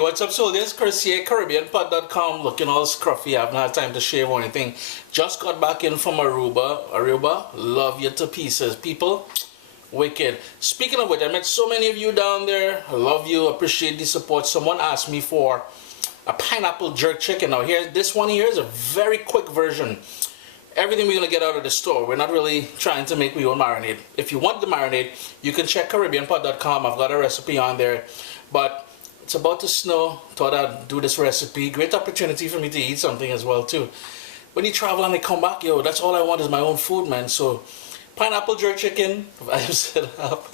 Hey, what's up, soldiers? Chris here, CaribbeanPot.com. Looking all scruffy. I haven't had time to shave or anything. Just got back in from Aruba. Love you to pieces, people. Wicked. Speaking of which, I met so many of you down there. I love you. Appreciate the support. Someone asked me for a pineapple jerk chicken. Now, this one here is a very quick version. Everything we're going to get out of the store. We're not really trying to make we own marinade. If you want the marinade, you can check CaribbeanPot.com. I've got a recipe on there. But it's about to snow. Thought I'd do this recipe. Great opportunity for me to eat something as well too. When you travel and I come back, yo, that's all I want is my own food, man. So pineapple jerk chicken, I've set up.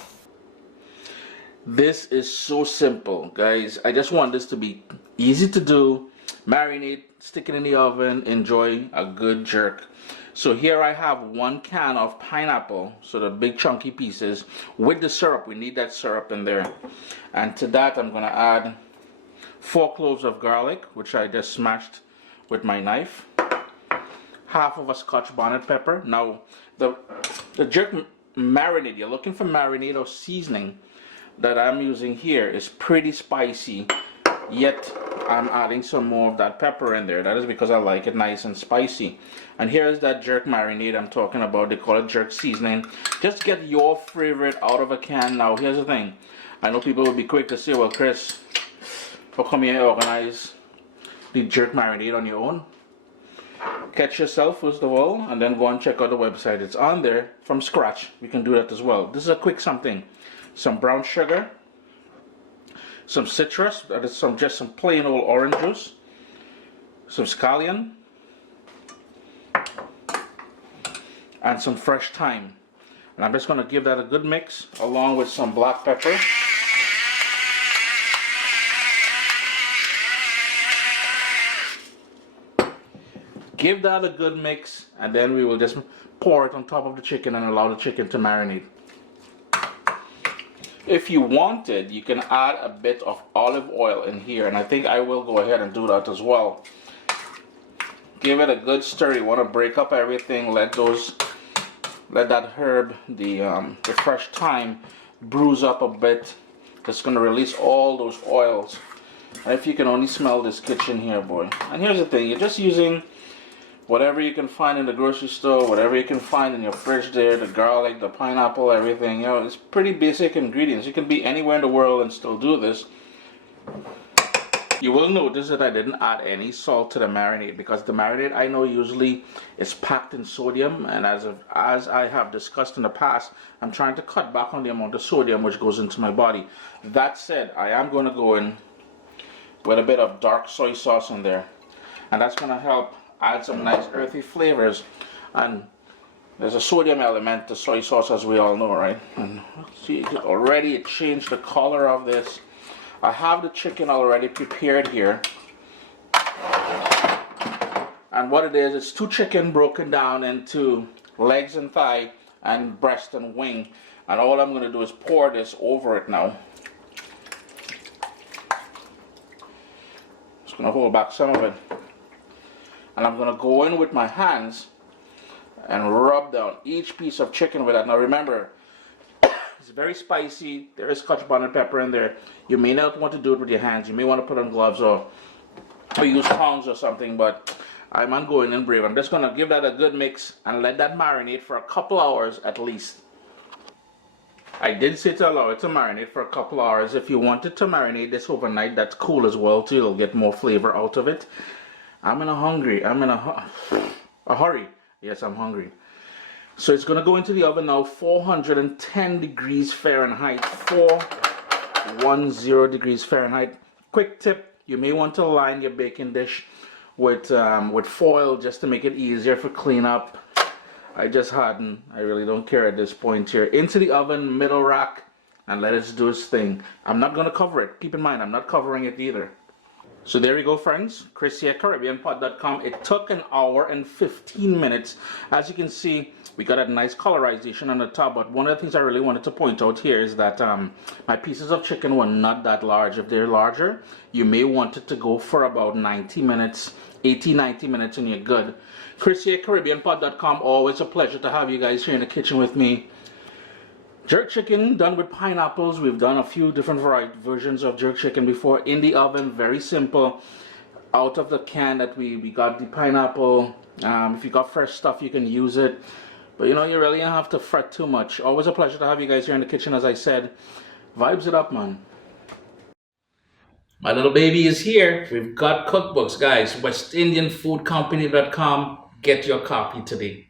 This is so simple, guys. I just want this to be easy to do. Marinate, stick it in the oven, enjoy a good jerk. So here I have 1 can of pineapple, so the big chunky pieces, with the syrup. We need that syrup in there. And to that I'm going to add 4 cloves of garlic, which I just smashed with my knife. Half of a scotch bonnet pepper. Now the jerk marinade, you're looking for marinade or seasoning that I'm using here is pretty spicy, yet I'm adding some more of that pepper in there. That is because I like it nice and spicy. And here's that jerk marinade I'm talking about. They call it jerk seasoning. Just get your favorite out of a can. Now here's the thing. I know people will be quick to say, well, Chris, how come you organize the jerk marinade on your own? Catch yourself first of all, and then go and check out the website. It's on there from scratch. We can do that as well. This is a quick something. Some brown sugar, some citrus, that is just some plain old orange juice, some scallion, and some fresh thyme. And I'm just going to give that a good mix along with some black pepper. Give that a good mix, and then we will just pour it on top of the chicken and allow the chicken to marinate. If you wanted, you can add a bit of olive oil in here, and I think I will go ahead and do that as well. Give it a good stir. You want to break up everything. Let that herb, the fresh thyme, bruise up a bit. It's going to release all those oils. And if you can only smell this kitchen here, boy. And here's the thing: you're just using whatever you can find in the grocery store, whatever you can find in your fridge there, the garlic, the pineapple, everything. You know, it's pretty basic ingredients. You can be anywhere in the world and still do this. You will notice that I didn't add any salt to the marinade, because the marinade I know usually is packed in sodium, and as I have discussed in the past, I'm trying to cut back on the amount of sodium which goes into my body. That said, I am going to go in with a bit of dark soy sauce in there, and that's going to help add some nice earthy flavors. And there's a sodium element to soy sauce, as we all know, right? And see, already it changed the color of this. I have the chicken already prepared here, and what it is, it's 2 chicken broken down into legs and thigh and breast and wing, and all I'm going to do is pour this over it now. Just going to hold back some of it. And I'm going to go in with my hands and rub down each piece of chicken with that. Now remember, it's very spicy. There is scotch bonnet pepper in there. You may not want to do it with your hands. You may want to put on gloves or use tongs or something, but I'm going in brave. I'm just going to give that a good mix and let that marinate for a couple hours at least. I did say to allow it to marinate for a couple hours. If you wanted to marinate this overnight, that's cool as well too. You'll get more flavor out of it. I'm in a hurry. Yes, I'm hungry. So it's going to go into the oven now, 410 degrees Fahrenheit, 410 degrees Fahrenheit. Quick tip, you may want to line your baking dish with foil just to make it easier for cleanup. I just hadn't. I really don't care at this point here. Into the oven, middle rack, and let it do its thing. I'm not going to cover it. Keep in mind, I'm not covering it either. So there we go, friends. Chris here, CaribbeanPot.com. It took 1 hour and 15 minutes. As you can see, we got a nice colorization on the top, but one of the things I really wanted to point out here is that my pieces of chicken were not that large. If they're larger, you may want it to go for about 90 minutes, 80-90 minutes, and you're good. Chris here, CaribbeanPot.com. Always a pleasure to have you guys here in the kitchen with me. Jerk chicken done with pineapples. We've done a few different versions of jerk chicken before in the oven. Very simple. Out of the can that we got the pineapple. If you got fresh stuff, you can use it. But you know, you really don't have to fret too much. Always a pleasure to have you guys here in the kitchen, as I said. Vibes it up, man. My little baby is here. We've got cookbooks, guys. WestIndianFoodCompany.com. Get your copy today.